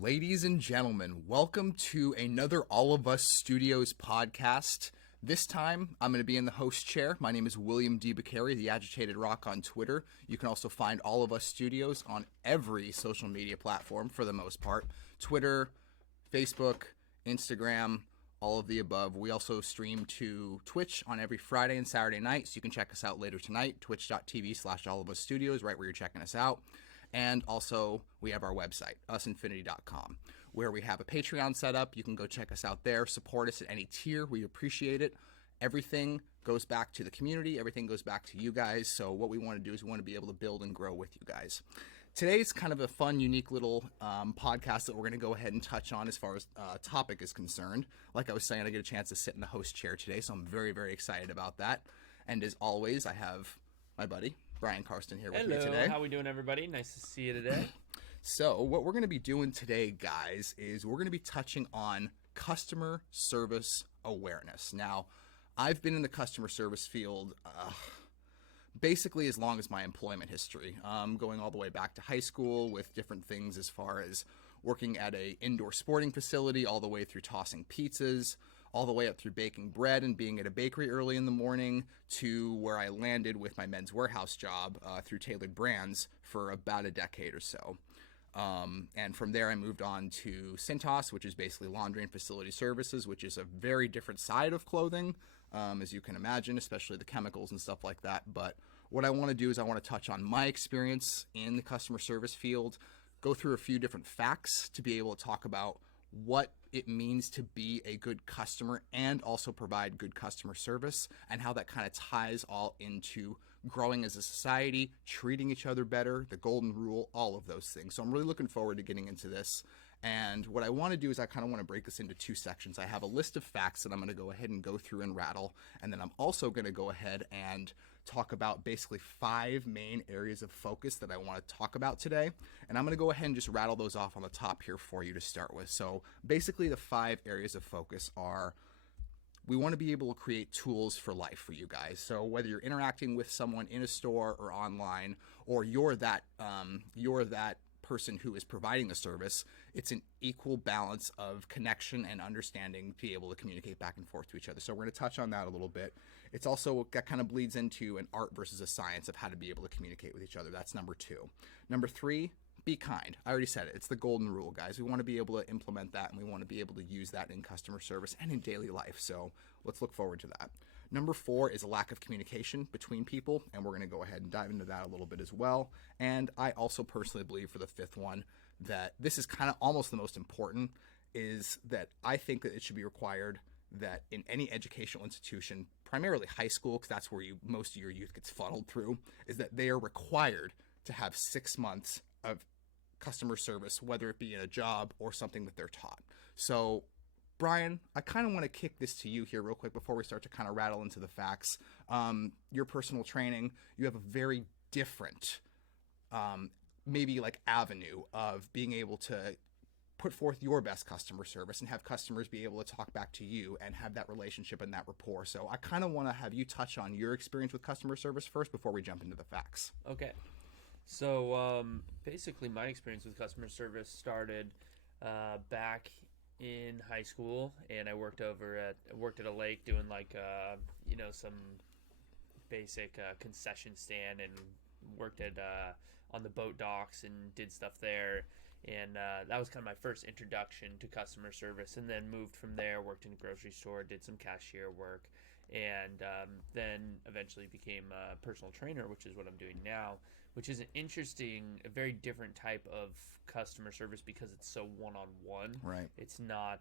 Ladies and gentlemen, welcome to another All of Us Studios podcast. This time, I'm going to be in the host chair. My name is William D. Bacari, the Agitated Rock on Twitter. You can also find All of Us Studios on every social media platform for the most part. Twitter, Facebook, Instagram, all of the above. We also stream to Twitch on every Friday and Saturday night, so you can check us out later tonight, twitch.tv/allofusstudios, right where you're checking us out. And also, we have our website, usinfinity.com, where we have a Patreon set up. You can go check us out there. Support us at any tier. We appreciate it. Everything goes back to the community. Everything goes back to you guys. So what we want to do is we want to be able to build and grow with you guys. Today's kind of a fun, unique little podcast that we're going to go ahead and touch on as far as topic is concerned. Like I was saying, I get a chance to sit in the host chair today, so I'm very, very excited about that. And as always, I have my buddy, Brian Karsten, here with me today. Hello, how we doing, everybody? Nice to see you today. So what we're going to be doing today, guys, is we're going to be touching on customer service awareness. Now, I've been in the customer service field basically as long as my employment history, going all the way back to high school with different things as far as working at a indoor sporting facility, all the way through tossing pizzas, all the way up through baking bread and being at a bakery early in the morning, to where I landed with my Men's Wearhouse job through Tailored Brands for about a decade or so. And from there, I moved on to Cintas, which is basically laundry and facility services, which is a very different side of clothing, as you can imagine, especially the chemicals and stuff like that. But what I want to do is I want to touch on my experience in the customer service field, go through a few different facts to be able to talk about what it means to be a good customer and also provide good customer service, and how that kind of ties all into growing as a society, treating each other better, the golden rule, all of those things. So I'm really looking forward to getting into this. And what I want to do is I kind of want to break this into two sections. I have a list of facts that I'm going to go ahead and go through and rattle. And then I'm also going to go ahead and talk about basically 5 main areas of focus that I want to talk about today. And I'm going to go ahead and just rattle those off on the top here for you to start with. So basically the 5 areas of focus are: we want to be able to create tools for life for you guys. So whether you're interacting with someone in a store or online, or you're that person who is providing the service, it's an equal balance of connection and understanding to be able to communicate back and forth to each other. So we're going to touch on that a little bit. It's also, that kind of bleeds into an art versus a science of how to be able to communicate with each other. That's number 2. Number 3, be kind. I already said it. It's the golden rule, guys. We want to be able to implement that, and we want to be able to use that in customer service and in daily life. So let's look forward to that. Number 4 is a lack of communication between people, and we're going to go ahead and dive into that a little bit as well. And I also personally believe, for the 5th one, that this is kind of almost the most important, is that I think that it should be required that in any educational institution, primarily high school, because that's where most of your youth gets funneled through, is that they are required to have 6 months of customer service, whether it be in a job or something that they're taught. So Brian, I kind of want to kick this to you here real quick before we start to kind of rattle into the facts. Your personal training, you have a very different, maybe like avenue of being able to put forth your best customer service and have customers be able to talk back to you and have that relationship and that rapport. So I kind of want to have you touch on your experience with customer service first before we jump into the facts. Okay. So basically, my experience with customer service started back in high school, and I worked at a lake doing some basic concession stand, and worked at on the boat docks and did stuff there. And that was kind of my first introduction to customer service, and then moved from there, worked in a grocery store, did some cashier work, and then eventually became a personal trainer, which is what I'm doing now, which is a very different type of customer service because it's so one-on-one. Right. It's not,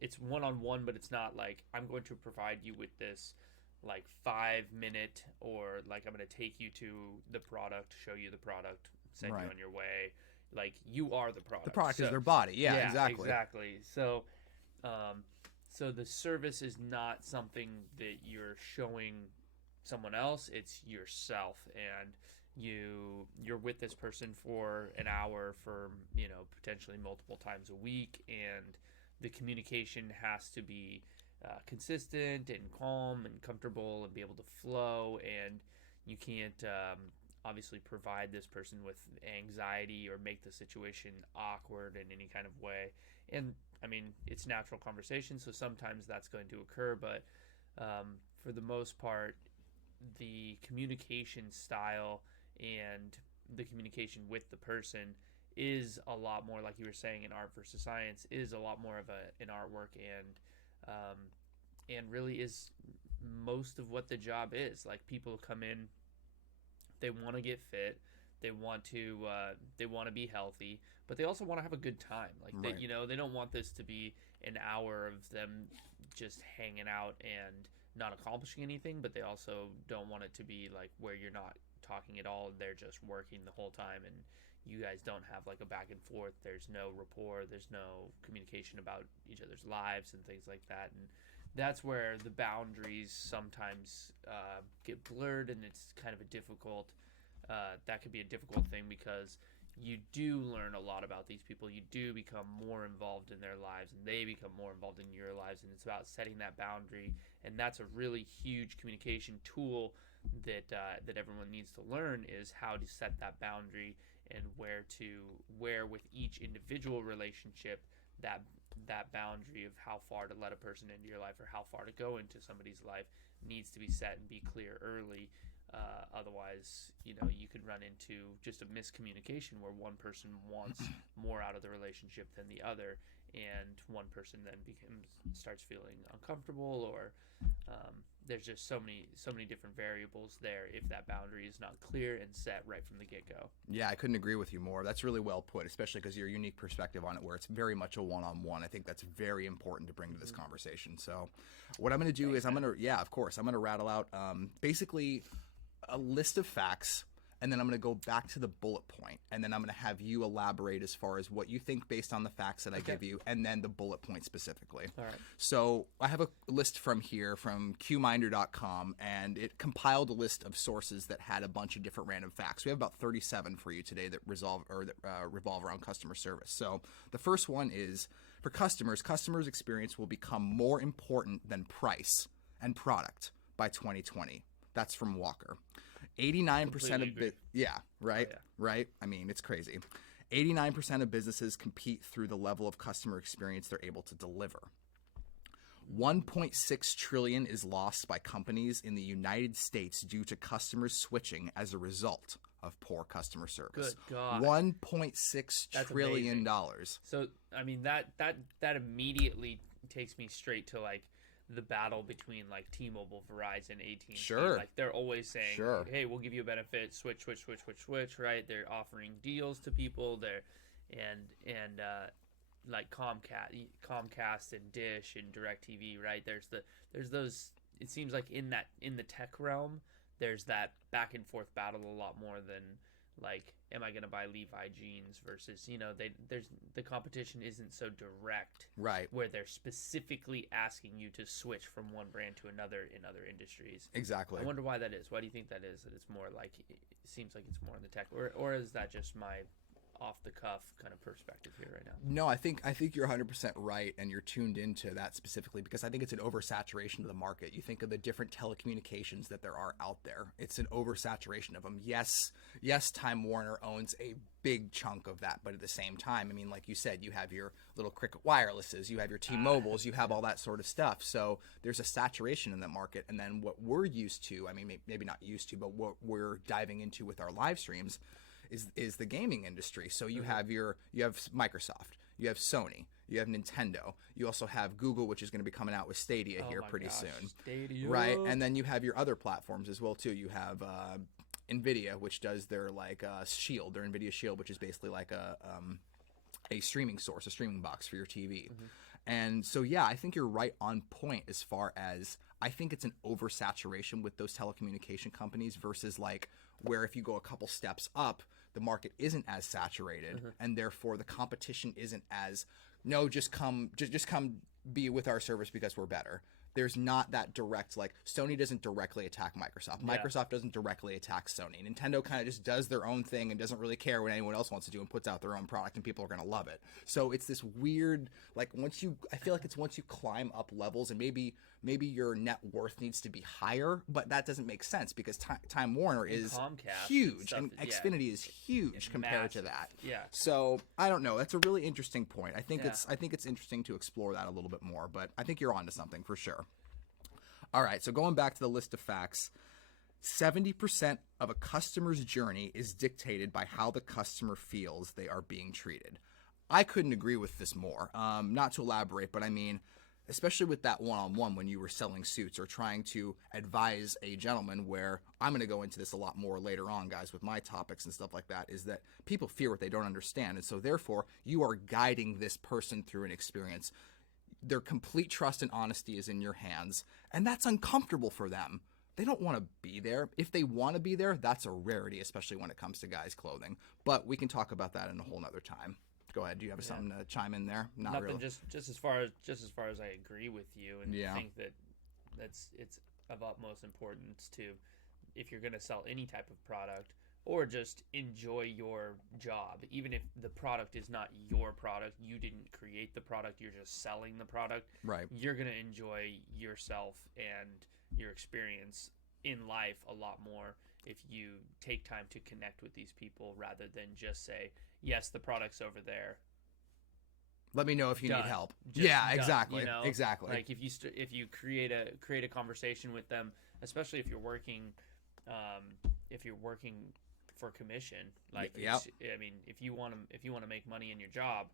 it's one-on-one, but it's not like I'm going to provide you with this like 5-minute, or like I'm going to take you to the product, show you the product, send you on your way. Like, you are the product. The product is their body. Yeah, exactly. So, so the service is not something that you're showing someone else. It's yourself, and you're with this person for an hour for, potentially multiple times a week, and the communication has to be consistent and calm and comfortable and be able to flow, and you can't obviously provide this person with anxiety or make the situation awkward in any kind of way. And I mean, it's natural conversation, so sometimes that's going to occur, but for the most part, the communication style and the communication with the person is a lot more, like you were saying, in art versus science, is a lot more of an artwork, and really is most of what the job is. Like, people come in, they want to get fit, they want to be healthy, but they also want to have a good time. Like, Right. they don't want this to be an hour of them just hanging out and not accomplishing anything, but they also don't want it to be like where you're not talking at all, they're just working the whole time, and you guys don't have like a back and forth. There's no rapport, there's no communication about each other's lives and things like that. And that's where the boundaries sometimes get blurred, and it's kind of a difficult that could be a difficult thing, because you do learn a lot about these people. You do become more involved in their lives, and they become more involved in your lives, and it's about setting that boundary. And that's a really huge communication tool that everyone needs to learn, is how to set that boundary, and where with each individual relationship, that boundary of how far to let a person into your life or how far to go into somebody's life needs to be set and be clear early. Otherwise, you could run into just a miscommunication where one person wants more out of the relationship than the other, and one person then starts feeling uncomfortable, or there's just so many different variables there if that boundary is not clear and set right from the get-go. Yeah, I couldn't agree with you more. That's really well put, especially because your unique perspective on it, where it's very much a one-on-one. I think that's very important to bring to this conversation. So what I'm going to do is I'm going to rattle out basically a list of facts, and then I'm going to go back to the bullet point, and then I'm going to have you elaborate as far as what you think based on the facts that I give you, and then the bullet point specifically. All right. So I have a list from QMinder.com, and it compiled a list of sources that had a bunch of different random facts. We have about 37 for you today that revolve around customer service. So the first one is, for customers' experience will become more important than price and product by 2020. That's from Walker. 89% of right? I mean, it's crazy. 89% of businesses compete through the level of customer experience they're able to deliver. 1.6 trillion is lost by companies in the United States due to customers switching as a result of poor customer service. Good God. $1.6 That's trillion amazing. dollars. So, I mean, that immediately takes me straight to like the battle between like T-Mobile, Verizon, AT&T. Sure. Like, they're always saying, Sure. hey, we'll give you a benefit, switch, right? They're offering deals to people. And like Comcast and Dish and DirecTV, right? There's those, it seems like in the tech realm, there's that back and forth battle a lot more than like, am I going to buy Levi jeans versus, there's the competition isn't so direct, Right. where they're specifically asking you to switch from one brand to another in other industries. Exactly. I wonder why that is. Why do you think that is? That it's more like, it seems like it's more in the tech, or is that just my off the cuff kind of perspective here right now? No, I think you're 100% right, and you're tuned into that specifically because I think it's an oversaturation of the market. You think of the different telecommunications that there are out there. It's an oversaturation of them. Yes, Time Warner owns a big chunk of that, but at the same time, I mean, like you said, you have your little Cricket Wirelesses, you have your T-Mobiles, you have all that sort of stuff. So there's a saturation in the market, and then what we're used to, I mean, maybe not used to, but what we're diving into with our live streams is the gaming industry. So you have Microsoft, you have Sony, you have Nintendo, you also have Google, which is going to be coming out with Stadia here pretty soon. Stadia. Right, and then you have your other platforms as well too. You have Nvidia, which does their like Shield, their Nvidia Shield, which is basically like a streaming source, a streaming box for your TV. And so, yeah, I think you're right on point as far as I think it's an oversaturation with those telecommunication companies versus like where if you go a couple steps up, the market isn't as saturated, and therefore the competition isn't as just come be with our service because we're better. there's not that direct, like Sony doesn't directly attack Microsoft. Microsoft doesn't directly attack Sony. Nintendo kind of just does their own thing and doesn't really care what anyone else wants to do and puts out their own product and people are going to love it. So it's this weird, like I feel like it's once you climb up levels and maybe your net worth needs to be higher, but that doesn't make sense because Time Warner is Comcast huge and and Xfinity is huge compared to that. Yeah. So I don't know. That's a really interesting point. I think it's interesting to explore that a little bit more, but I think you're onto something for sure. All right, so going back to the list of facts, 70% of a customer's journey is dictated by how the customer feels they are being treated. I couldn't agree with this more. Not to elaborate, but I mean, especially with that one-on-one when you were selling suits or trying to advise a gentleman, where I'm going to go into this a lot more later on, guys, with my topics and stuff like that, is that people fear what they don't understand. And so therefore, you are guiding this person through an experience. Their complete trust and honesty is in your hands, and that's uncomfortable for them. They don't want to be there. If they want to be there, that's a rarity, especially when it comes to guys' clothing. But we can talk about that in a whole nother time. Go ahead. Do you have something to chime in there? Nothing. Really. Just as far as I agree with you, and think that it's of utmost importance to, if you're going to sell any type of product, or just enjoy your job, even if the product is not your product, you didn't create the product, you're just selling the product. Right. You're going to enjoy yourself and your experience in life a lot more if you take time to connect with these people rather than just say, yes, the product's over there. Let me know if you Done. need help. Just yeah, done, exactly. you know? Exactly. Like if you create a conversation with them, especially if you're working for commission, like I mean, if you want to make money in your job,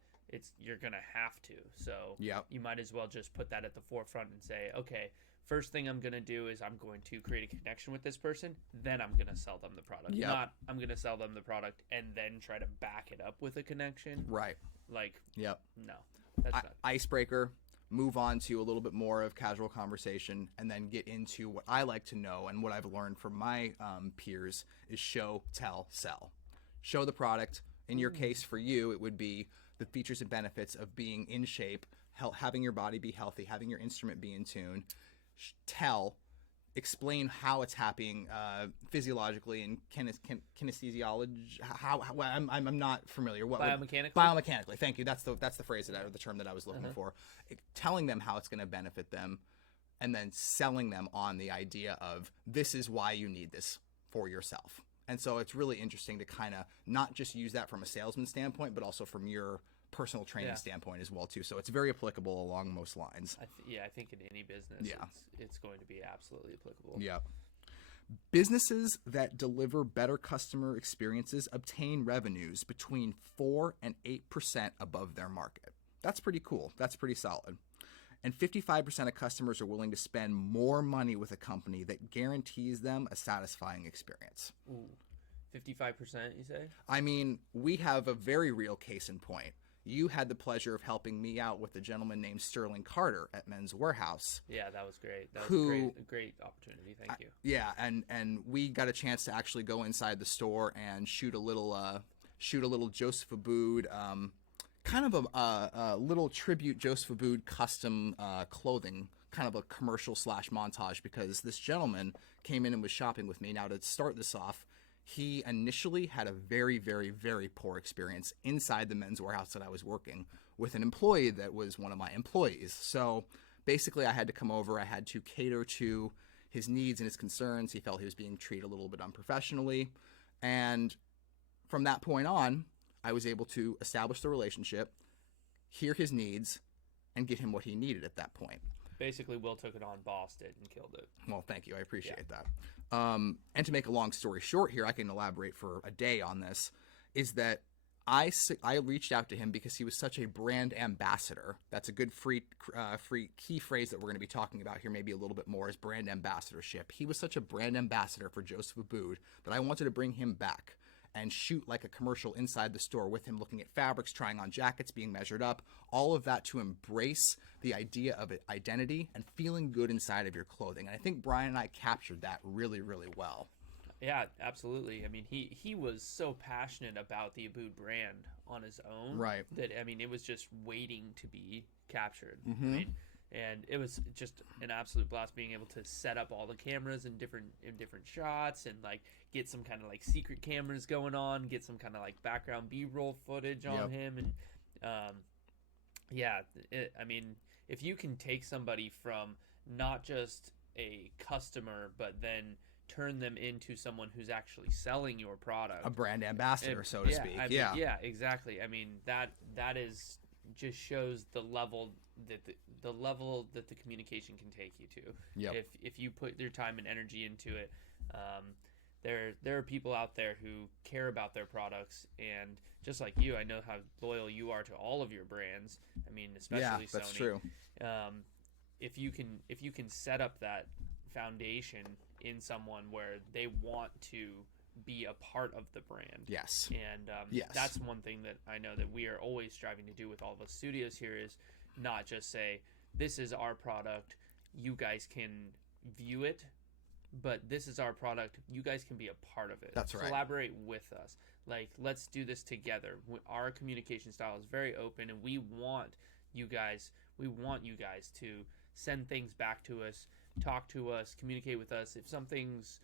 you're gonna have to. So you might as well just put that at the forefront and say, okay, first thing I'm gonna do is I'm going to create a connection with this person, then I'm gonna sell them the product. Not I'm gonna sell them the product and then try to back it up with a connection. Right. Like no, that's not icebreaker. Move on to a little bit more of casual conversation, and then get into what I like to know and what I've learned from my peers is show, tell, sell. Show the product. In your case, for you, it would be the features and benefits of being in shape, having your body be healthy, having your instrument be in tune. Tell, explain how it's happening physiologically and kinesiology. How I'm not familiar. Biomechanically. Thank you. That's the phrase the term that I was looking for. Telling them how it's going to benefit them, and then selling them on the idea of this is why you need this for yourself. And so it's really interesting to kind of not just use that from a salesman standpoint, but also from your personal training standpoint as well too. So it's very applicable along most lines. I think in any business, it's going to be absolutely applicable. Yeah. Businesses that deliver better customer experiences obtain revenues between 4 and 8% above their market. That's pretty cool. That's pretty solid. And 55% of customers are willing to spend more money with a company that guarantees them a satisfying experience. Ooh, 55%, you say? I mean, we have a very real case in point. You had the pleasure of helping me out with a gentleman named Sterling Carter at Men's Warehouse. Yeah, that was great. That was a great opportunity. Thank you. Yeah, and we got a chance to actually go inside the store and shoot a little Joseph Abboud, kind of a little tribute Joseph Abboud custom clothing, kind of a commercial / montage, because this gentleman came in and was shopping with me. Now, to start this off, he initially had a very, very, very poor experience inside the Men's Warehouse that I was working with an employee that was one of my employees. So basically I had to come over. I had to cater to his needs and his concerns. He felt he was being treated a little bit unprofessionally. And from that point on, I was able to establish the relationship, hear his needs, and get him what he needed at that point. Basically, Will took it on, bossed it, and killed it. Well, thank you. I appreciate that. And to make a long story short here, I can elaborate for a day on this, is that I reached out to him because he was such a brand ambassador. That's a good free key phrase that we're going to be talking about here maybe a little bit more, is brand ambassadorship. He was such a brand ambassador for Joseph Abboud that I wanted to bring him back and shoot like a commercial inside the store with him, looking at fabrics, trying on jackets, being measured up, all of that to embrace the idea of identity and feeling good inside of your clothing. And I think Brian and I captured that really, really well. Yeah, absolutely. I mean, he was so passionate about the Abboud brand on his own, right? That, I mean, it was just waiting to be captured. Mm-hmm. I mean, and it was just an absolute blast being able to set up all the cameras in different shots, and like get some kind of like secret cameras going on, get some kind of like background B-roll footage on Yep. him, and um, yeah, I mean, if you can take somebody from not just a customer, but then turn them into someone who's actually selling your product, A brand ambassador, and, so to yeah, speak. I mean, Yeah. yeah, exactly. I mean, that is just shows the level that the level that the communication can take you to. Yep. If you put your time and energy into it, there are people out there who care about their products, and just like you, I know how loyal you are to all of your brands. I mean, especially Yeah, Sony. that's true. If you can set up that foundation in someone where they want to be a part of the brand. Yes. And Yes. that's one thing that I know that we are always striving to do with all of us studios here is not just say, this is our product, you guys can view it, but this is our product, you guys can be a part of it. That's right. Collaborate with us. Like, let's do this together. Our communication style is very open, and we want you guys to send things back to us, talk to us, communicate with us. If something's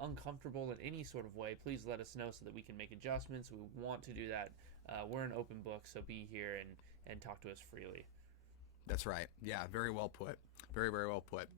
uncomfortable in any sort of way, please let us know so that we can make adjustments. We want to do that. We're an open book, so be here and talk to us freely. That's right. Yeah, very well put. Very, very well put.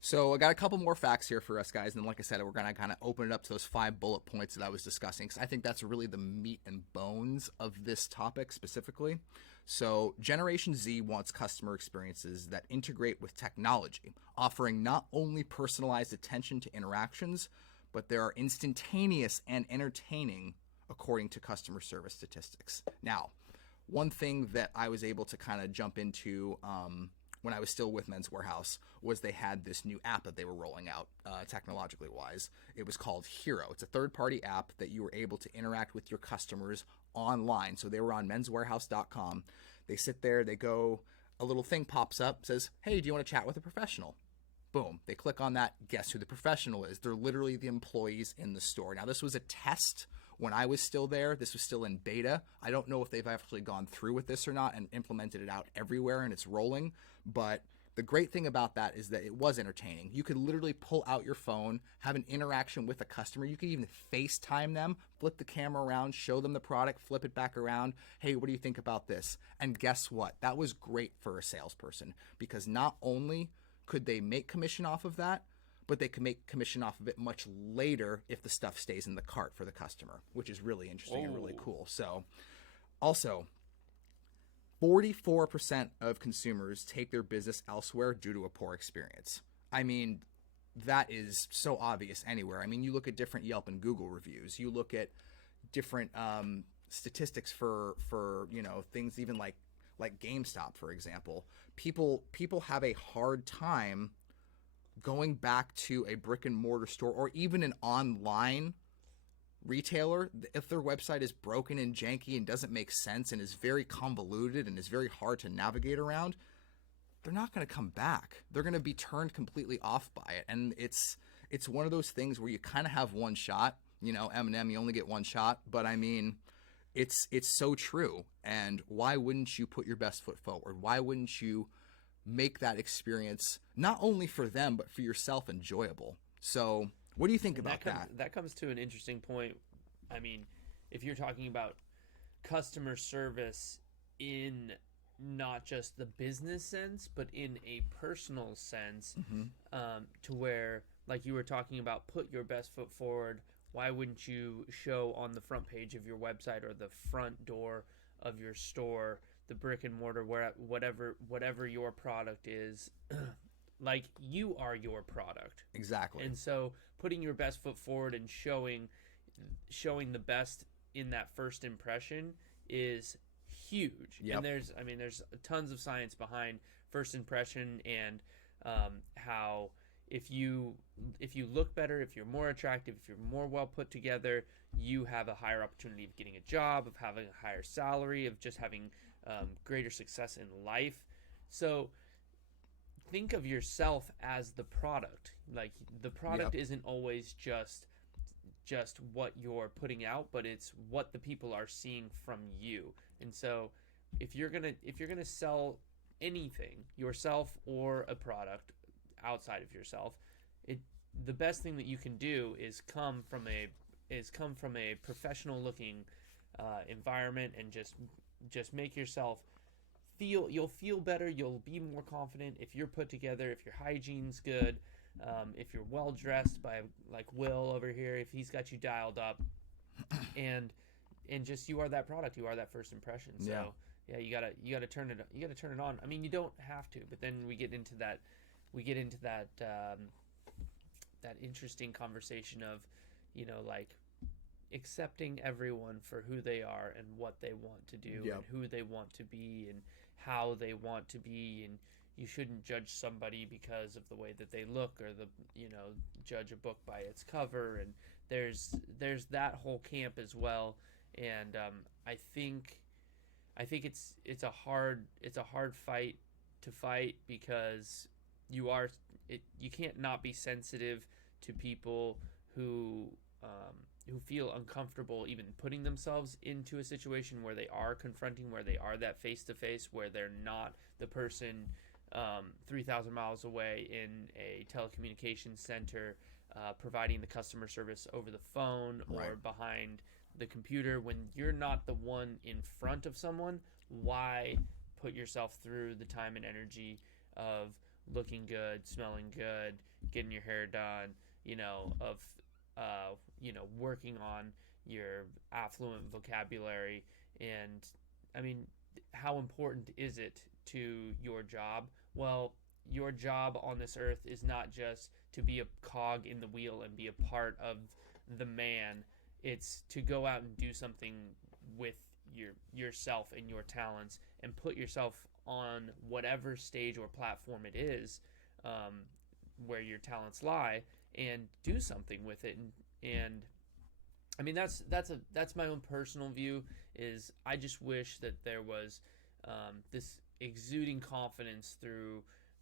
So I got a couple more facts here for us guys, and then like I said, we're going to kind of open it up to those 5 bullet points that I was discussing, because I think that's really the meat and bones of this topic specifically. So Generation Z wants customer experiences that integrate with technology, offering not only personalized attention to interactions, but they are instantaneous and entertaining according to customer service statistics. Now, one thing that I was able to kind of jump into when I was still with Men's Warehouse was they had this new app that they were rolling out technologically wise. It was called Hero. It's a third-party app that you were able to interact with your customers online. So they were on menswarehouse.com. They sit there, they go, a little thing pops up, says, hey, do you want to chat with a professional? Boom. They click on that. Guess who the professional is? They're literally the employees in the store. Now, this was a test when I was still there. This was still in beta. I don't know if they've actually gone through with this or not and implemented it out everywhere and it's rolling. But the great thing about that is that it was entertaining. You could literally pull out your phone, have an interaction with a customer. You could even FaceTime them, flip the camera around, show them the product, flip it back around. Hey, what do you think about this? And guess what? That was great for a salesperson, because not only could they make commission off of that, but they can make commission off of it much later if the stuff stays in the cart for the customer, which is really interesting and really cool. So also, 44% of consumers take their business elsewhere due to a poor experience. I mean, that is so obvious anywhere. I mean, you look at different Yelp and Google reviews. You look at different statistics for things even like GameStop, for example. People have a hard time going back to a brick and mortar store or even an online retailer if their website is broken and janky and doesn't make sense and is very convoluted and is very hard to navigate around. They're not going to come back. They're going to be turned completely off by it. And it's one of those things where you kind of have one shot. Eminem, you only get one shot. But I mean, it's so true. And why wouldn't you put your best foot forward? Why wouldn't you make that experience not only for them but for yourself enjoyable? So what do you think about that? That comes to an interesting point. I mean, if you're talking about customer service in not just the business sense, but in a personal sense, to where, like you were talking about, put your best foot forward. Why wouldn't you show on the front page of your website or the front door of your store, the brick and mortar, whatever your product is, like you are your product. Exactly. And so putting your best foot forward and showing the best in that first impression is huge. Yep. And there's tons of science behind first impression and how if you look better, if you're more attractive, if you're more well put together, you have a higher opportunity of getting a job, of having a higher salary, of just having greater success in life. So think of yourself as the product. Like, the product isn't always just what you're putting out, but it's what the people are seeing from you. And so if you're gonna sell anything, yourself or a product outside of yourself, the best thing that you can do is come from a professional looking environment, and just make yourself you'll feel better, you'll be more confident if you're put together, if your hygiene's good, if you're well dressed by like Will over here, if he's got you dialed up, and just you are that product, you are that first impression. So yeah, you gotta turn it on. I mean, you don't have to, but then we get into that that interesting conversation of, like accepting everyone for who they are and what they want to do, and who they want to be and how they want to be, and you shouldn't judge somebody because of the way that they look, or judge a book by its cover, and there's that whole camp as well. And I think it's a hard fight to fight, because you can't not be sensitive to people who feel uncomfortable even putting themselves into a situation where they are confronting, where they are that face-to-face, where they're not the person 3,000 miles away in a telecommunications center providing the customer service over the phone or behind the computer. When you're not the one in front of someone, why put yourself through the time and energy of looking good, smelling good, getting your hair done, of working on your affluent vocabulary? And I mean, how important is it to your job? Well, your job on this earth is not just to be a cog in the wheel and be a part of the man. It's to go out and do something with yourself and your talents, and put yourself on whatever stage or platform it is where your talents lie, and do something with it. And I mean, that's my own personal view. Is I just wish that there was this exuding confidence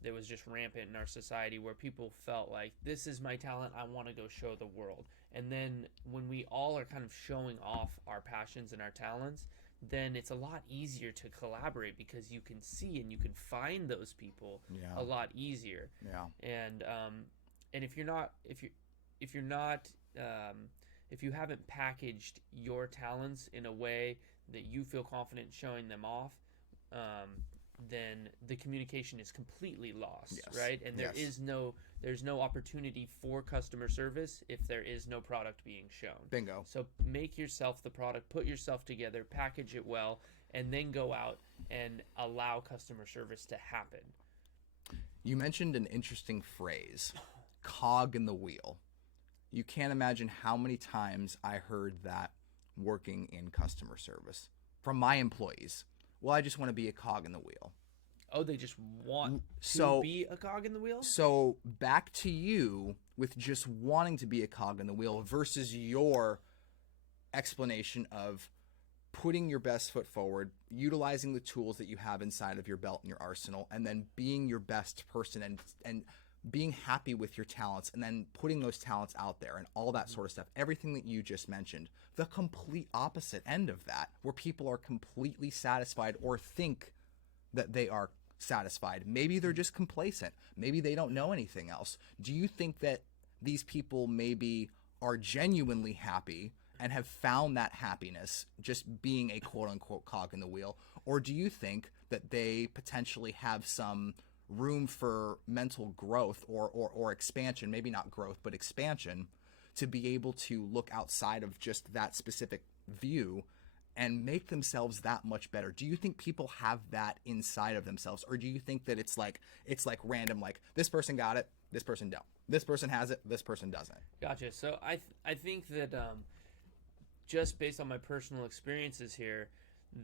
that was just rampant in our society, where people felt like, this is my talent, I want to go show the world. And then when we all are kind of showing off our passions and our talents, then it's a lot easier to collaborate, because you can see and you can find those people a lot easier. And if you haven't packaged your talents in a way that you feel confident showing them off, then the communication is completely lost, right? And there's no opportunity for customer service if there is no product being shown. Bingo. So make yourself the product, put yourself together, package it well, and then go out and allow customer service to happen. You mentioned an interesting phrase, cog in the wheel. You can't imagine how many times I heard that working in customer service from my employees. Well, I just want to be a cog in the wheel. Oh, they just want to be a cog in the wheel? So back to you with just wanting to be a cog in the wheel versus your explanation of putting your best foot forward, utilizing the tools that you have inside of your belt and your arsenal, and then being your best person and being happy with your talents, and then putting those talents out there and all that sort of stuff. Everything that you just mentioned, the complete opposite end of that, where people are completely satisfied or think that they are satisfied. Maybe they're just complacent. Maybe they don't know anything else. Do you think that these people maybe are genuinely happy and have found that happiness just being a quote unquote cog in the wheel? Or do you think that they potentially have some room for mental growth or expansion, maybe not growth, but expansion, to be able to look outside of just that specific view and make themselves that much better? Do you think people have that inside of themselves, or do you think that it's like random, like this person got it, this person don't, this person has it, this person doesn't? Gotcha. So I think that just based on my personal experiences here,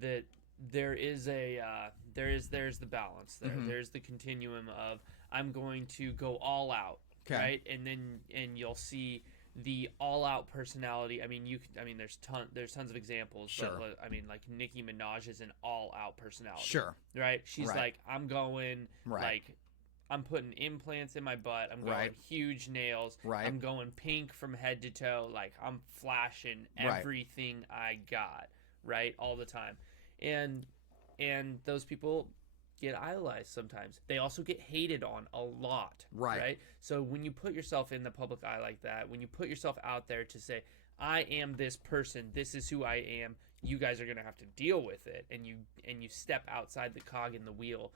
that there's the balance there. There's the continuum of, I'm going to go all out, right? And you'll see the all-out personality. I mean, there's tons of examples. Sure. But, I mean, like Nicki Minaj is an all-out personality. Sure. Right? She's like, I'm going, right, like, I'm putting implants in my butt. I'm going right, huge nails. Right. I'm going pink from head to toe. Like, I'm flashing everything I got, right, all the time. And those people get idolized sometimes. They also get hated on a lot. Right. So when you put yourself in the public eye like that, when you put yourself out there to say, I am this person, this is who I am, you guys are going to have to deal with it, and you step outside the cog in the wheel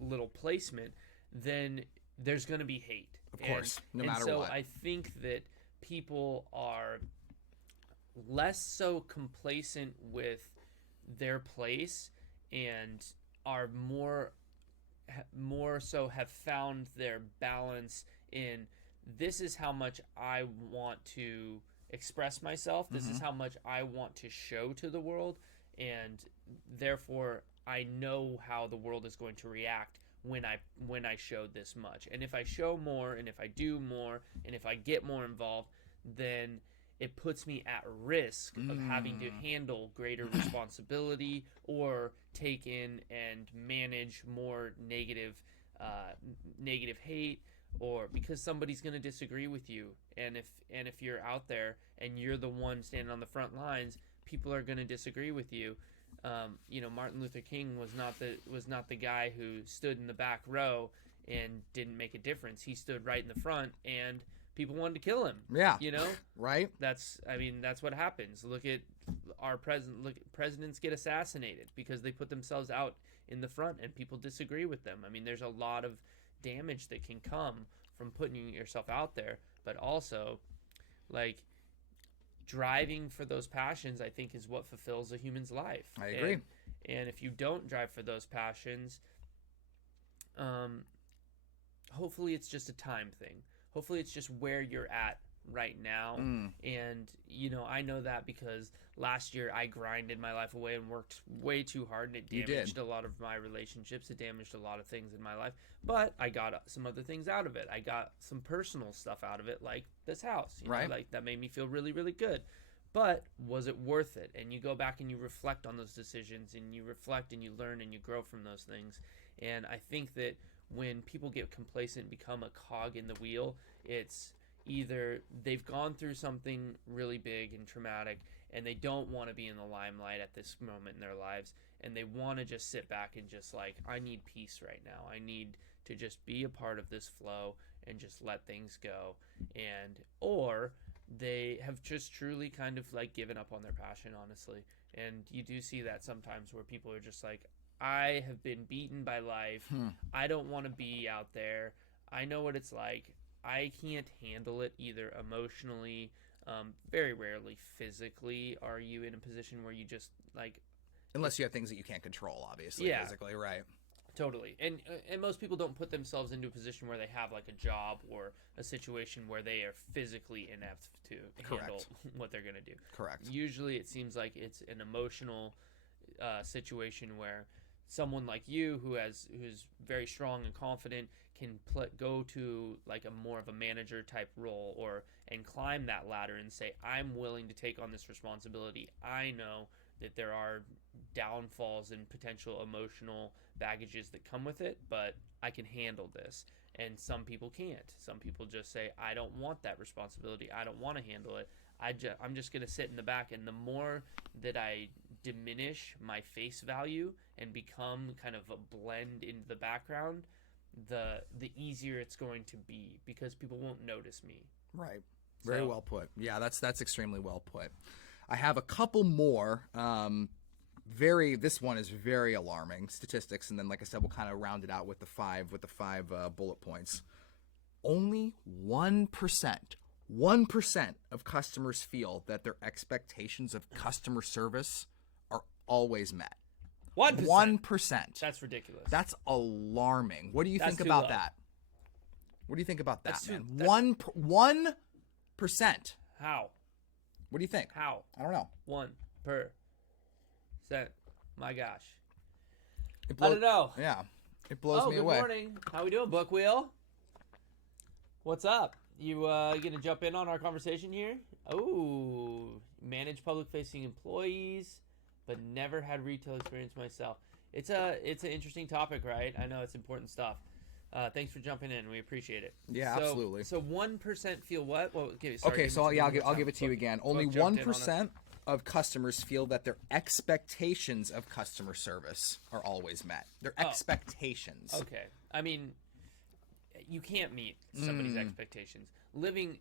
little placement, then there's going to be hate. Of course, no matter so what. I think that people are less so complacent with their place and are more so have found their balance in, this is how much I want to express myself, this is how much I want to show to the world, and therefore I know how the world is going to react when I show this much. And if I show more, and if I do more, and if I get more involved, then it puts me at risk of having to handle greater responsibility or take in and manage more negative hate, or because somebody's going to disagree with you. And if you're out there and you're the one standing on the front lines, people are going to disagree with you. Martin Luther King was not the guy who stood in the back row and didn't make a difference. He stood right in the front, and people wanted to kill him. Yeah. Right. That's what happens. Look at our president. Presidents get assassinated because they put themselves out in the front and people disagree with them. I mean, there's a lot of damage that can come from putting yourself out there, but also, like, driving for those passions, I think, is what fulfills a human's life. I agree. And if you don't drive for those passions, hopefully it's just a time thing. Hopefully it's just where you're at right now. And, I know that because last year I grinded my life away and worked way too hard, and it damaged a lot of my relationships. It damaged a lot of things in my life. But I got some other things out of it. I got some personal stuff out of it, like this house. Right. Like, that made me feel really, really good. But was it worth it? And you go back and you reflect on those decisions, and you reflect and you learn and you grow from those things. And I think that when people get complacent and become a cog in the wheel, it's either they've gone through something really big and traumatic and they don't want to be in the limelight at this moment in their lives, and they want to just sit back and just like, I need peace right now. I need to just be a part of this flow and just let things go. Or they have just truly kind of like given up on their passion, honestly. And you do see that sometimes where people are just like, I have been beaten by life. I don't want to be out there. I know what it's like. I can't handle it either emotionally. Very rarely physically are you in a position where you just like... Unless you have things that you can't control, obviously, physically, right? Totally. And most people don't put themselves into a position where they have like a job or a situation where they are physically inept to handle what they're going to do. Correct. Usually it seems like it's an emotional situation where someone like you who's very strong and confident can go to like a more of a manager type role and climb that ladder and say, I'm willing to take on this responsibility. I know that there are downfalls and potential emotional baggages that come with it, but I can handle this. And some people can't. Some people just say, I don't want that responsibility. I don't want to handle it. I'm just going to sit in the back. And the more that I diminish my face value and become kind of a blend into the background, the easier it's going to be, because people won't notice me. Right. Very well put. Yeah, that's extremely well put. I have a couple more. This one is very alarming statistics, and then, like I said, we'll kind of round it out with the five bullet points. Only 1% of customers feel that their expectations of customer service are always met. 1%. That's ridiculous. That's alarming. What do you think about that? What do you think about that, man? 1%. How? What do you think? How? I don't know. 1%. My gosh. I don't know. Yeah. It blows me away. Good morning. How we doing, Book Wheel? What's up? You gonna jump in on our conversation here? Oh, manage public-facing employees, but never had retail experience myself. It's an interesting topic, right? I know it's important stuff. Thanks for jumping in. We appreciate it. Yeah, absolutely. So 1% feel what? Well, I'll give it to you again. Only 1% of customers feel that their expectations of customer service are always met. Their expectations. Okay. I mean, you can't meet somebody's expectations. Living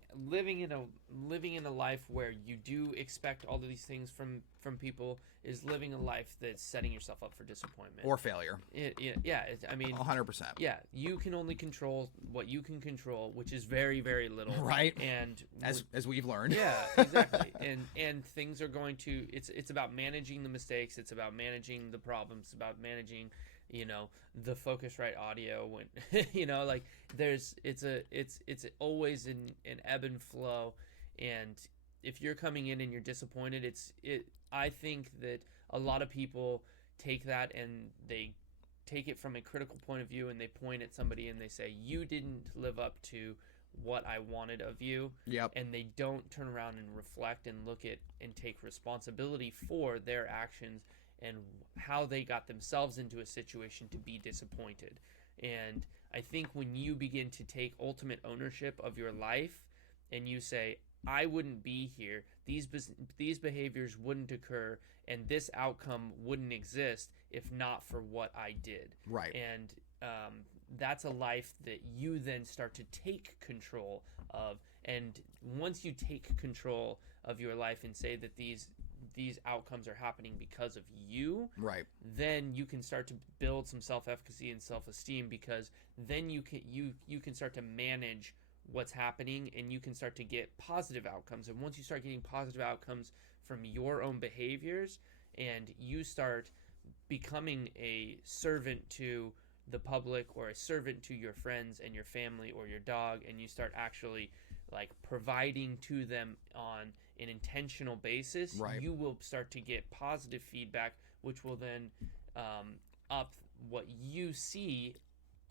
in a life where you do expect all of these things from people is living a life that's setting yourself up for disappointment Or failure. I mean, 100%. yeah, you can only control what you can control, which is very, very little. Right. And As we've learned. yeah, exactly. And things are going to it's about managing the mistakes, it's about managing the problems, it's about managing, the Focusrite audio when like it's always an ebb and flow. And if you're coming in and you're disappointed, I think that a lot of people take that and they take it from a critical point of view, and they point at somebody and they say, you didn't live up to what I wanted of you. Yep. And they don't turn around and reflect and look at and take responsibility for their actions and how they got themselves into a situation to be disappointed. And I think when you begin to take ultimate ownership of your life and you say, I wouldn't be here, these behaviors wouldn't occur, and this outcome wouldn't exist if not for what I did. Right. And that's a life that you then start to take control of. And once you take control of your life and say that these outcomes are happening because of you, Right. then you can start to build some self-efficacy and self-esteem, because then you can start to manage what's happening, and you can start to get positive outcomes. And once you start getting positive outcomes from your own behaviors, and you start becoming a servant to the public or a servant to your friends and your family or your dog, and you start actually like providing to them on an intentional basis, Right. you will start to get positive feedback, which will then up what you see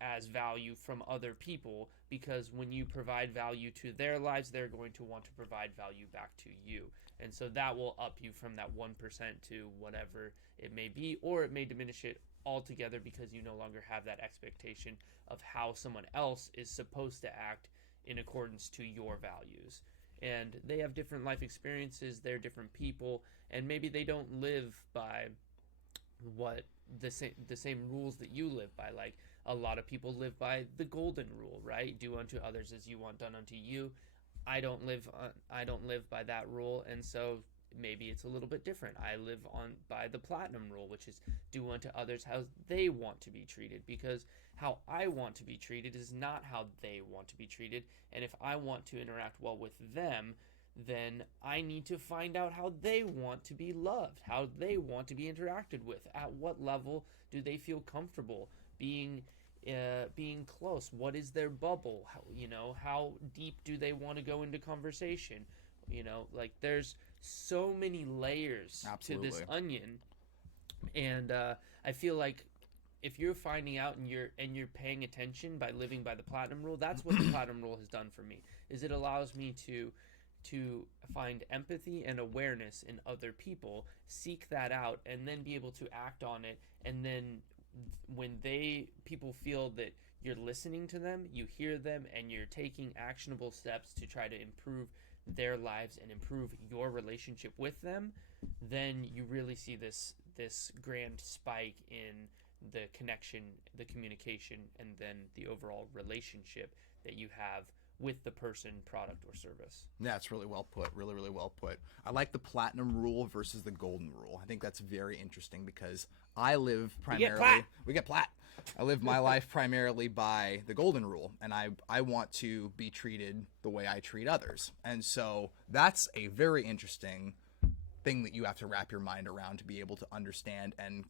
as value from other people, because when you provide value to their lives, they're going to want to provide value back to you. And so that will up you from that 1% to whatever it may be, or it may diminish it altogether because you no longer have that expectation of how someone else is supposed to act in accordance to your values. And they have different life experiences, they're different people, and maybe they don't live by what the same rules that you live by. Like, a lot of people live by the golden rule, right? Do unto others as you want done unto you. I don't live by that rule, and so maybe it's a little bit different. I live by the platinum rule, which is do unto others how they want to be treated, because how I want to be treated is not how they want to be treated. And if I want to interact well with them, then I need to find out how they want to be loved, how they want to be interacted with, at what level do they feel comfortable being close, what is their bubble, how deep do they want to go into conversation, like there's so many layers Absolutely. to this onion. And I feel like if you're finding out and you're paying attention by living by the platinum rule, that's what the platinum rule has done for me, is it allows me to find empathy and awareness in other people, seek that out, and then be able to act on it. And then when people feel that you're listening to them, you hear them, and you're taking actionable steps to try to improve their lives and improve your relationship with them, then you really see this grand spike in the connection, the communication, and then the overall relationship that you have with the person, product, or service. Yeah, it's really well put. Really, really well put. I like the platinum rule versus the golden rule. I think that's very interesting because I live primarily... We get plat! I live my life primarily by the golden rule, and I want to be treated the way I treat others. And so that's a very interesting thing that you have to wrap your mind around to be able to understand and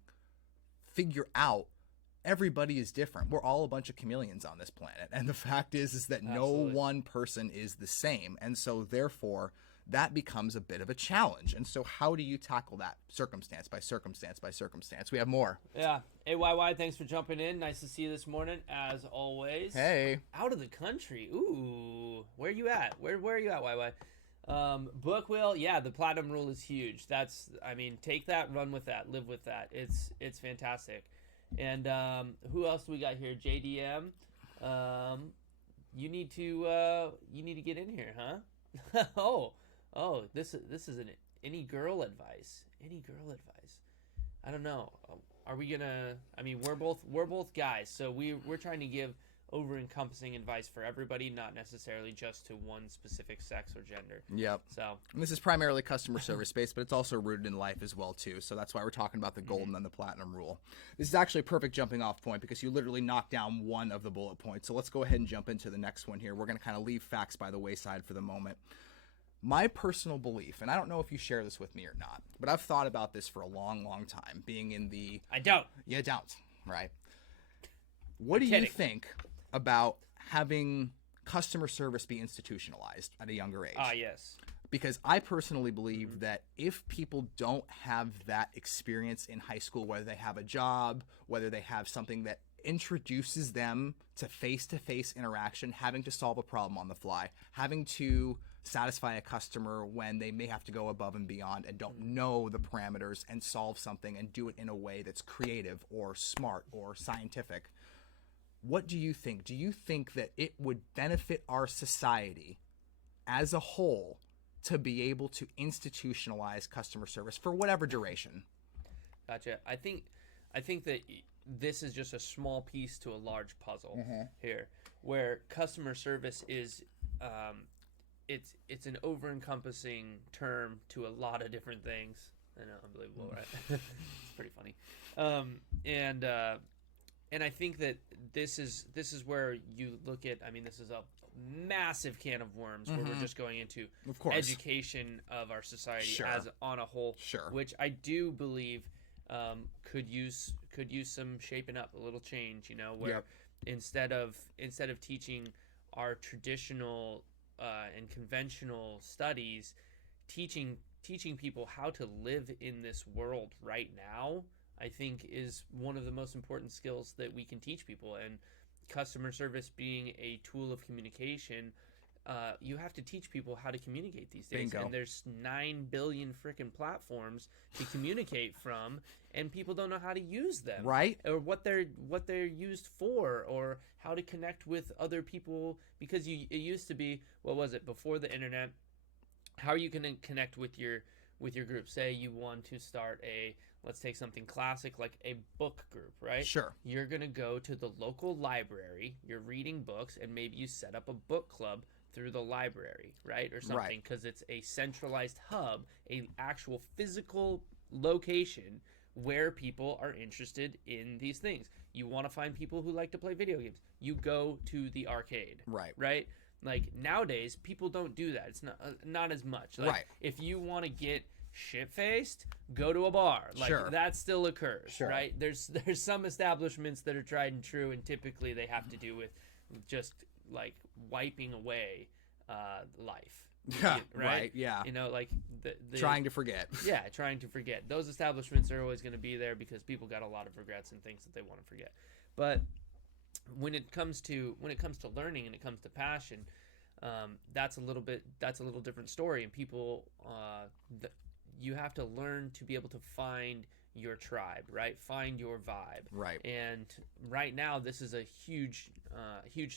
figure out. Everybody is different. We're all a bunch of chameleons on this planet. And the fact is that Absolutely. no one person is the same. And so therefore, that becomes a bit of a challenge. And so how do you tackle that circumstance by circumstance by circumstance? We have more. Yeah. Hey, YY, thanks for jumping in. Nice to see you this morning, as always. Hey. Out of the country. Ooh. Where are you at? Where are you at, YY? Book wheel. Yeah, the platinum rule is huge. Take that, run with that, live with that. It's fantastic. And who else do we got here? JDM. You need to get in here, huh? Oh, oh, this is an any girl advice. Any girl advice. I don't know. Are we gonna? I mean, we're both guys, so we're trying to give over encompassing advice for everybody, not necessarily just to one specific sex or gender. Yep. So And this is primarily customer service based, but it's also rooted in life as well too. So that's why we're talking about the golden and the platinum rule. This is actually a perfect jumping off point because you literally knocked down one of the bullet points. So let's go ahead and jump into the next one here. We're going to kind of leave facts by the wayside for the moment. My personal belief, and I don't know if you share this with me or not, but I've thought about this for a long, long time, being in the I don't. you don't, right? What do you kidding. think about having customer service be institutionalized at a younger age? Ah, yes. Because I personally believe that if people don't have that experience in high school, whether they have a job, whether they have something that introduces them to face-to-face interaction, having to solve a problem on the fly, having to satisfy a customer when they may have to go above and beyond and don't know the parameters and solve something and do it in a way that's creative or smart or scientific. What do you think? Do you think that it would benefit our society as a whole to be able to institutionalize customer service for whatever duration? Gotcha. I think that this is just a small piece to a large puzzle here, where customer service is, it's an over-encompassing term to a lot of different things. I know, unbelievable, right? It's pretty funny, and I think that this is where you look at. I mean, this is a massive can of worms where we're just going into Of course. education of our society Sure. as on a whole, Sure. which I do believe could use some shaping up, a little change. You know, where Yep. instead of teaching our traditional and conventional studies, teaching people how to live in this world right now, I think is one of the most important skills that we can teach people. And customer service being a tool of communication, you have to teach people how to communicate these days. Bingo. And there's 9 billion freaking platforms to communicate from, and people don't know how to use them, Right? or what they're used for, or how to connect with other people. Because it used to be, what was it, before the internet? How are you going to connect with your group? Say you want to start let's take something classic like a book group, right? Sure. You're going to go to the local library, you're reading books, and maybe you set up a book club through the library, right? Or something, because it's a centralized hub, a actual physical location where people are interested in these things. You want to find people who like to play video games, you go to the arcade, Right. right? Like nowadays, people don't do that. It's not as much. Like, Right. if you want to get shit-faced, go to a bar. Like, Sure. that still occurs, Sure. right? There's some establishments that are tried and true, and typically they have to do with just like wiping away life. Yeah. Right. Yeah. You know, like the Trying to forget. yeah, trying to forget. Those establishments are always going to be there because people got a lot of regrets and things that they want to forget. But when it comes to learning and it comes to passion, that's a little different story. And people, you have to learn to be able to find your tribe, right? Find your vibe. Right. And right now, this is a huge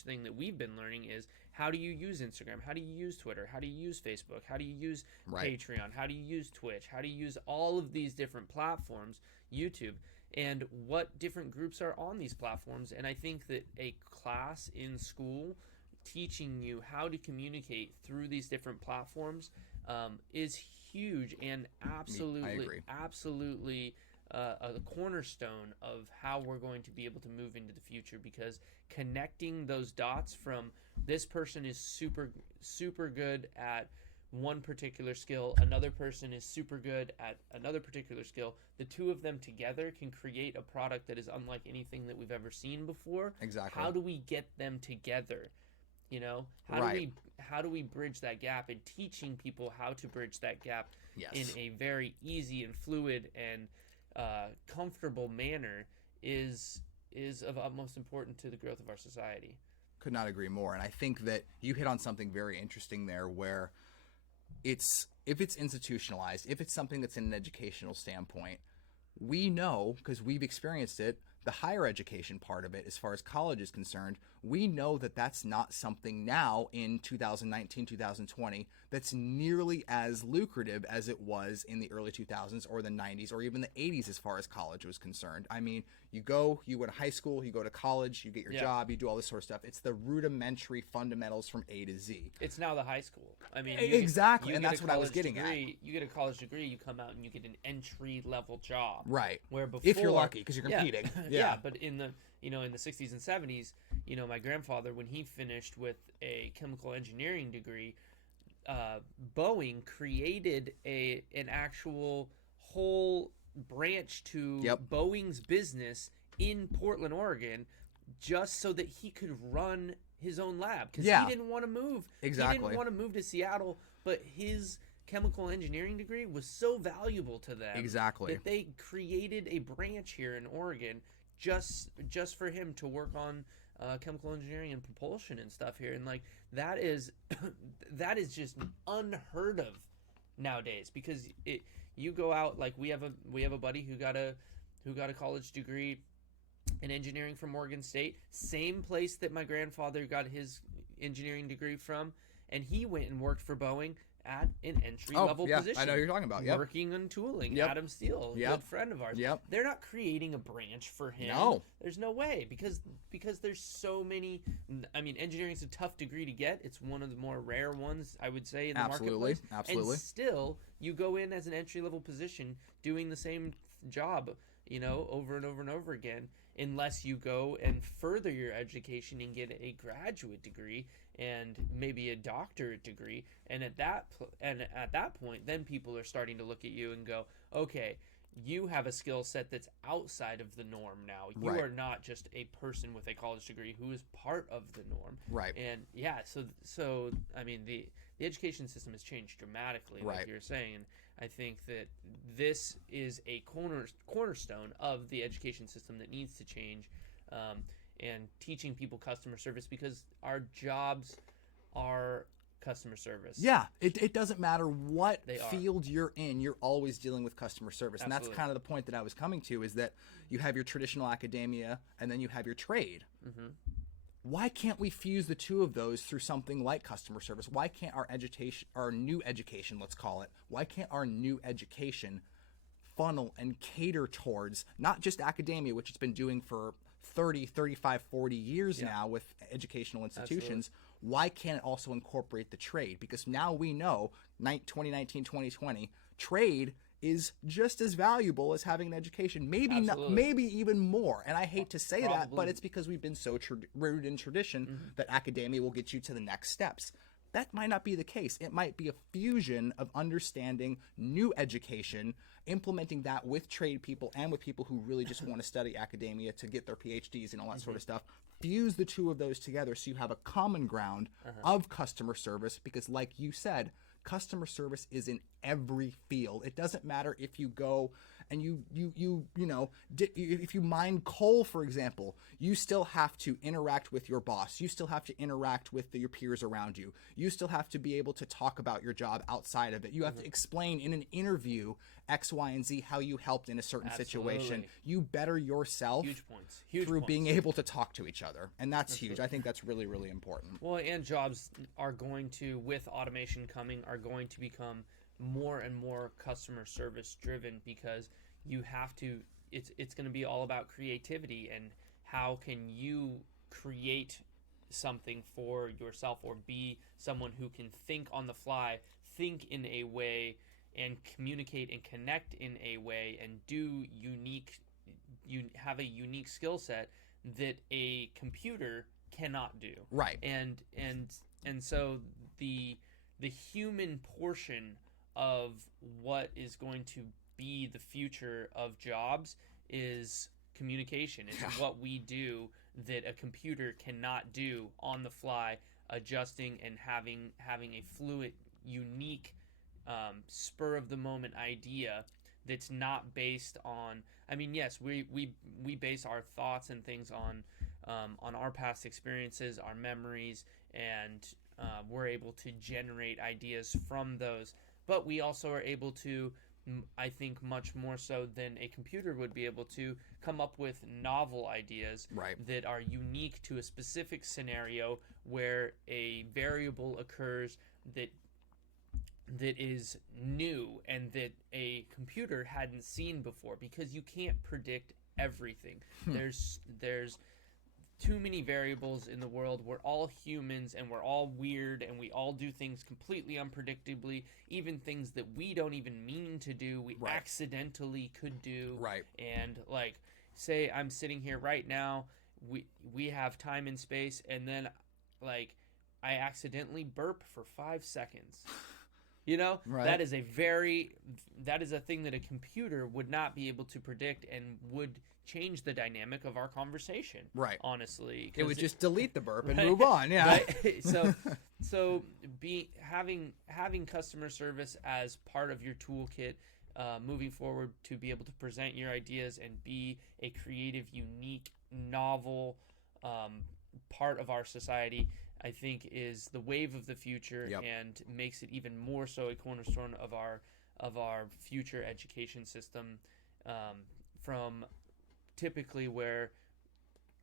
thing that we've been learning is, how do you use Instagram? How do you use Twitter? How do you use Facebook? How do you use Right. Patreon? How do you use Twitch? How do you use all of these different platforms, YouTube? And what different groups are on these platforms? And I think that a class in school teaching you how to communicate through these different platforms is huge and absolutely a cornerstone of how we're going to be able to move into the future, because connecting those dots from this person is super good at one particular skill, another person is super good at another particular skill, the two of them together can create a product that is unlike anything that we've ever seen before. Exactly. How do we get them together? You know, how do we bridge that gap? And teaching people how to bridge that gap Yes. in a very easy and fluid and comfortable manner is of utmost importance to the growth of our society. Could not agree more. And I think that you hit on something very interesting there, where if it's institutionalized, if it's something that's in an educational standpoint, we know, because we've experienced it, the higher education part of it, as far as college is concerned, we know that that's not something now in 2019, 2020 that's nearly as lucrative as it was in the early 2000s or the 90s or even the 80s as far as college was concerned. I mean, you go to high school, you go to college, you get your job, you do all this sort of stuff. It's the rudimentary fundamentals from A to Z. It's now the high school. I mean, exactly, and that's what I was getting at. You get a college degree, you come out and you get an entry level job. Right. Where before, if you're lucky, because you're competing. Yeah. But in the in the 60s and 70s, my grandfather, when he finished with a chemical engineering degree, Boeing created an actual whole branch to Boeing's business in Portland, Oregon, just so that he could run his own lab, because he didn't want to move. Exactly. He didn't want to move to Seattle, but his chemical engineering degree was so valuable to them that they created a branch here in Oregon just for him to work on chemical engineering and propulsion and stuff here. And like that is just unheard of nowadays, because you go out, like we have a buddy who got a college degree in engineering from Oregon State, same place that my grandfather got his engineering degree from, and he went and worked for Boeing at an entry-level position. I know who you're talking about. Working on tooling. Adam Steele, a good friend of ours. They're not creating a branch for him. No. There's no way, because there's so many. I mean, engineering's a tough degree to get. It's one of the more rare ones, I would say, in the marketplace. Absolutely. And still, you go in as an entry-level position doing the same job, over and over and over again, unless you go and further your education and get a graduate degree and maybe a doctorate degree, and at that point, then people are starting to look at you and go, okay, you have a skill set that's outside of the norm now. You are not just a person with a college degree who is part of the norm. Right. And so I mean, the education system has changed dramatically, like you're saying. And I think that this is a cornerstone of the education system that needs to change, and teaching people customer service, because our jobs are customer service. Yeah, it doesn't matter what field you're in, you're always dealing with customer service. Absolutely. And that's kind of the point that I was coming to, is that you have your traditional academia and then you have your trade. Mm-hmm. Why can't we fuse the two of those through something like customer service? Why can't our new education, let's call it, why can't our new education funnel and cater towards not just academia, which it's been doing for 30, 35, 40 years now with educational institutions? Absolutely. Why can't it also incorporate the trade? Because now we know, 2019, 2020, trade is just as valuable as having an education, maybe even more. And I hate to say that, but it's because we've been so rooted in tradition that academia will get you to the next steps. That might not be the case. It might be a fusion of understanding new education, implementing that with trade people and with people who really just want to study academia to get their PhDs and all that sort of stuff. Fuse the two of those together so you have a common ground of customer service, because like you said, customer service is in every field. It doesn't matter if you go and if you mine coal, for example, you still have to interact with your boss. You still have to interact with your peers around you. You still have to be able to talk about your job outside of it. You have to explain in an interview X, Y, and Z how you helped in a certain situation. You better yourself through being able to talk to each other. And that's huge. I think that's really, really important. Well, and jobs are going to, with automation coming, are going to become more and more customer service driven, because you have to, it's going to be all about creativity and how can you create something for yourself, or be someone who can think on the fly, think in a way, and communicate and connect in a way, and you have a unique skill set that a computer cannot do. Right. And so the human portion of what is going to be the future of jobs is communication. It's what we do that a computer cannot do on the fly, adjusting and having a fluid, unique, spur of the moment idea that's not based on, I mean, yes, we base our thoughts and things on our past experiences, our memories, and we're able to generate ideas from those. But we also are able to I think much more so than a computer would be able to, come up with novel ideas Right. that are unique to a specific scenario where a variable occurs that is new and that a computer hadn't seen before, because you can't predict everything. There's too many variables in the world. We're all humans and we're all weird and we all do things completely unpredictably, even things that we don't even mean to do, we Right. accidentally could do. Right. And like, say I'm sitting here right now, we have time and space, and then like I accidentally burp for 5 seconds. You know, Right. that is a thing that a computer would not be able to predict and would change the dynamic of our conversation. Right. Honestly, It would 'cause just delete the burp and Right. move on. Yeah. right? So having customer service as part of your toolkit, moving forward, to be able to present your ideas and be a creative, unique, novel part of our society, I think is the wave of the future. Yep. And makes it even more so a cornerstone of our future education system, from typically where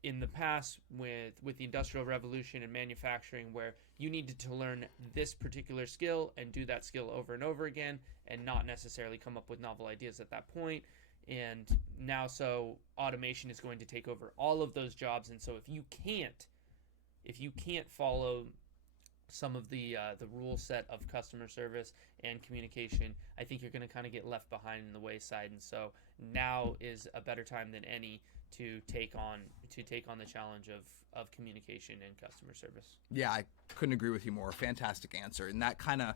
in the past with the Industrial Revolution and manufacturing, where you needed to learn this particular skill and do that skill over and over again and not necessarily come up with novel ideas at that point. And now, so automation is going to take over all of those jobs. And so if you can't follow some of the rule set of customer service and communication, I think you're going to kind of get left behind in the wayside. And so now is a better time than any to take on the challenge of communication and customer service. Yeah, I couldn't agree with you more. Fantastic answer. And that kind of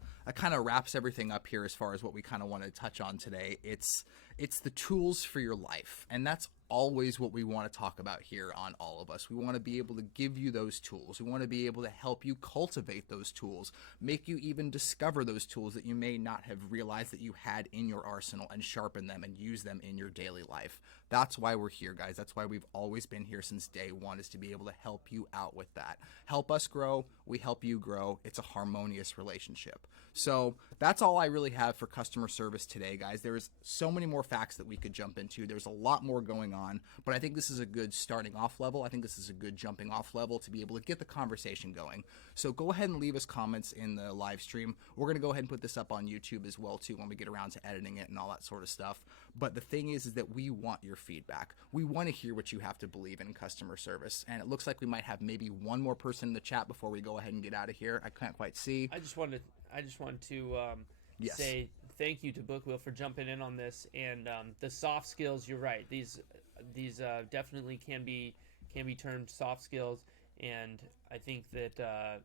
wraps everything up here as far as what we kind of want to touch on today. It's the tools for your life. And that's always what we want to talk about here on All of Us. We want to be able to give you those tools. We want to be able to help you cultivate those tools, make you even discover those tools that you may not have realized that you had in your arsenal, and sharpen them and use them in your daily life. That's why we're here, guys. That's why we've always been here since day one, is to be able to help you out with that. Help us grow. We help you grow. It's a harmonious relationship. So that's all I really have for customer service today, guys. There's so many more facts that we could jump into. There's a lot more going on, but I think this is a good starting off level. I think this is a good jumping off level to be able to get the conversation going. So go ahead and leave us comments in the live stream. We're going to go ahead and put this up on YouTube as well too when we get around to editing it and all that sort of stuff. But the thing is that we want your feedback. We want to hear what you have to believe in customer service. And it looks like we might have maybe one more person in the chat before we go ahead and get out of here. I can't quite see. I just wanted to Yes. say thank you to Bookwheel for jumping in on this, and the soft skills. You're right; these definitely can be termed soft skills, and I think that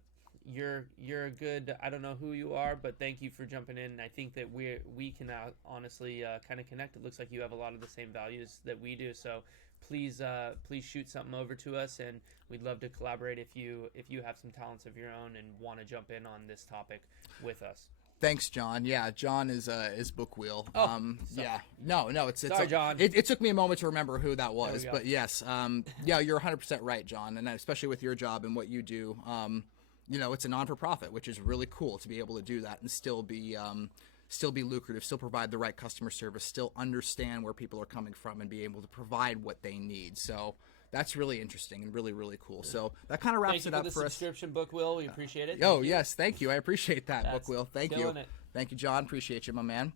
you're a good. I don't know who you are, but thank you for jumping in. And I think that we can honestly kind of connect. It looks like you have a lot of the same values that we do. So please shoot something over to us, and we'd love to collaborate if you have some talents of your own and want to jump in on this topic with us. Thanks, John. Yeah, John is Bookwheel. Oh, sorry. Yeah, no, it's Sorry, John. It took me a moment to remember who that was, go. but yes, yeah, you're 100% right, John, and especially with your job and what you do. It's a non-for-profit, which is really cool to be able to do that and still be lucrative, still provide the right customer service, still understand where people are coming from, and be able to provide what they need. So that's really interesting and really, really cool. So that kind of wraps it up Thank you for for the us. subscription, Bookwheel. We appreciate it. Oh, yes. Thank you. I appreciate that, That's Bookwheel. Thank you. killing it. Thank you, John. Appreciate you, my man.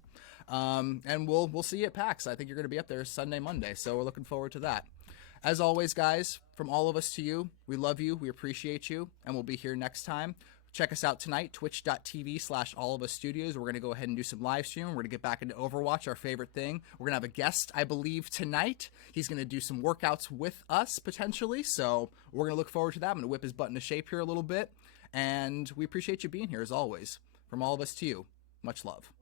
And we'll see you at PAX. I think you're going to be up there Sunday, Monday. So we're looking forward to that. As always, guys, from all of us to you, we love you. We appreciate you. And we'll be here next time. Check us out tonight, twitch.tv/allofusstudios. We're going to go ahead and do some live stream. We're going to get back into Overwatch, our favorite thing. We're going to have a guest, I believe, tonight. He's going to do some workouts with us, potentially. So we're going to look forward to that. I'm going to whip his butt into shape here a little bit. And we appreciate you being here, as always. From all of us to you, much love.